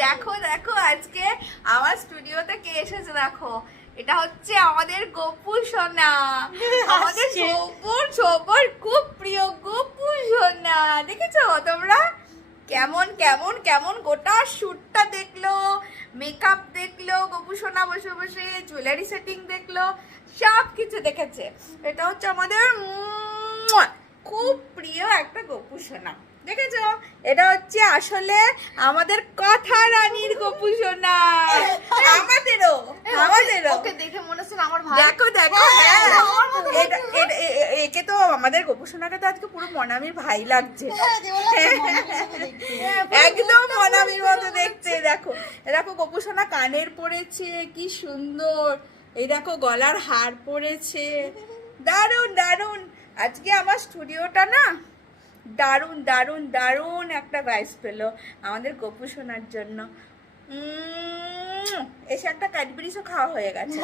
দেখো দেখো আজকে আমার স্টুডিওতে কে এসেছে দেখো। এটা হচ্ছে আমাদের গপু সোনা, আমাদের সবার খুব প্রিয় গপু সোনা। দেখেছো তোমরা কেমন কেমন কেমন গোটা শ্যুটটা দেখলো, মেকআপ দেখলো, গপু সোনা বসে বসে জুয়েলারি সেটিং দেখলো, সব কিছু দেখেছে। এটা হচ্ছে আমাদের খুব প্রিয় একটা গপু সোনা। দেখেছো, এটা হচ্ছে আসলে আমাদের কথা রানীর গপু সোনা। আমাদেরও ওকে দেখে মনে হচ্ছে না আমার ভাই। দেখো দেখো, হ্যাঁ একে তো আমাদের গপু সোনাকে তো আজকে পুরো মনামির ভাই লাগছে, একদম মনামির মতো দেখতে। দেখো দেখো গপু সোনা কানের পরেছে কি সুন্দর, এই দেখো গলার হার পরেছে, দারুন দারুন। আজকে আমার স্টুডিওটা না দারুন দারুন দারুন একটা ভাইস পেলো আমাদের গপু সোনার জন্য। এসে একটা ক্যাডবেরিজও খাওয়া হয়ে গেছে।